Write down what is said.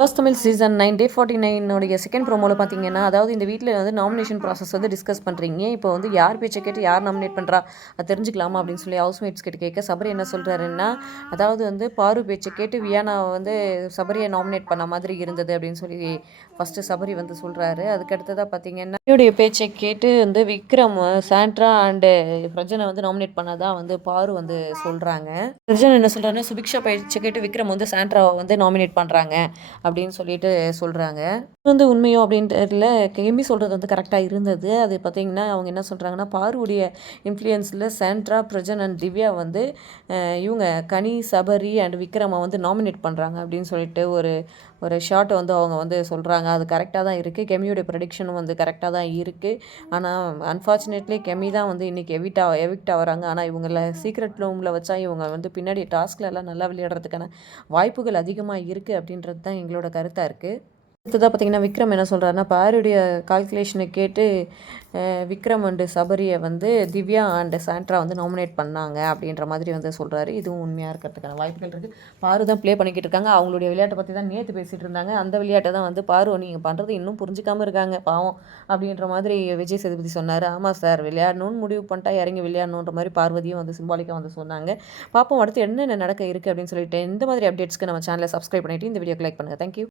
First Tamil season 9 டே 49 உடைய second ப்ரோமோவில் பார்த்தீங்கன்னா, அதாவது இந்த வீட்டில் வந்து நாமினேஷன் ப்ராசஸ் வந்து டிஸ்கஸ் பண்ணுறீங்க. இப்போ வந்து யார் பேச்சை கேட்டு யார் நாமினேட் பண்ணுறா அது தெரிஞ்சுக்கலாமா அப்படின்னு சொல்லி ஹவுஸ்மேட்ஸ் கிட்ட கேட்க சபரி என்ன சொல்கிறாருன்னா, அதாவது வந்து பாரு பேச்சை கேட்டு வியானாவை வந்து சபரியை நாமினேட் பண்ண மாதிரி இருந்தது அப்படின்னு சொல்லி ஃபஸ்ட்டு சபரி வந்து சொல்கிறாரு. அதுக்கடுத்ததாக பார்த்தீங்கன்னா என்னுடைய பேச்சை கேட்டு வந்து விக்ரம், சாண்ட்ரா அண்டு பிரஜனை வந்து நாமினேட் பண்ணதான் வந்து பாரு வந்து சொல்கிறாங்க. பிரஜன் என்ன சொல்கிறாருன்னா, சுபிக்ஷா பேச்சை கேட்டு விக்ரம் வந்து சாண்ட்ராவை வந்து நாமினேட் பண்ணுறாங்க அப்படின்னு சொல்லிட்டு சொல்கிறாங்க. வந்து உண்மையோ அப்படின்னு தெரியல. கெமி சொல்கிறது வந்து கரெக்டாக இருந்தது. அது பார்த்தீங்கன்னா அவங்க என்ன சொல்கிறாங்கன்னா, பாருவுடைய இன்ஃப்ளூயன்ஸில் சாண்ட்ரா, பிரஜன் அண்ட் திவ்யா வந்து இவங்க கனி, சபரி அண்ட் விக்ரமை வந்து நாமினேட் பண்ணுறாங்க அப்படின்னு சொல்லிட்டு ஒரு ஒரு ஷார்ட்டை வந்து அவங்க வந்து சொல்கிறாங்க. அது கரெக்டாக தான் இருக்குது. கெமியோடைய ப்ரெடிக்ஷனும் வந்து கரெக்டாக தான் இருக்குது. ஆனால் அன்ஃபார்ச்சுனேட்லி கெமி தான் வந்து இன்றைக்கி எவிக்ட் ஆகிறாங்க. ஆனால் இவங்கள சீக்ரெட் ரூமில் வச்சா இவங்க வந்து பின்னாடி டாஸ்கில் எல்லாம் நல்லா விளையாடுறதுக்கான வாய்ப்புகள் அதிகமாக இருக்குது அப்படின்றது தான் எங்களோட கருத்தாக இருக்குது. அடுத்ததாக பார்த்தீங்கன்னா விக்ரம் என்ன சொல்கிறாருன்னா, பாருடைய கால்குலேஷனை கேட்டு விக்ரம் அண்டு சபரியை வந்து திவ்யா அண்டு சாண்ட்ரா வந்து நாமினேட் பண்ணாங்க அப்படின்ற மாதிரி வந்து சொல்கிறாரு. இதுவும் உண்மையாக இருக்கிறதுக்கான வாய்ப்புகள் இருக்குது. பாரு தான் ப்ளே பண்ணிக்கிட்டு இருக்காங்க. அவங்களுடைய விளையாட்டை பற்றி தான் நேற்று பேசிகிட்டு இருந்தாங்க. அந்த விளையாட்டை தான் வந்து பாரு நீங்கள் பண்ணுறது இன்னும் புரிஞ்சிக்காமல் இருக்காங்க பாவம் அப்படின்ற மாதிரி விஜய் சேதுபதி சொன்னார். ஆமாம் சார், விளையாடணும்னு முடிவு பண்ணிட்டா இறங்கி விளையாடணுன்ற மாதிரி பார்வதியும் வந்து சிம்பாலிக்காக வந்து சொன்னாங்க. பார்ப்போம் அடுத்து என்னென்ன நடக்க இருக்குது அப்படின்னு சொல்லிட்டு இந்த மாதிரி அப்டேட்ஸ்க்கு நம்ம சேனலை சப்ஸ்கிரைப் பண்ணிவிட்டு இந்த வீடியோக்கு லைக் பண்ணுங்கள். தேங்க்யூ.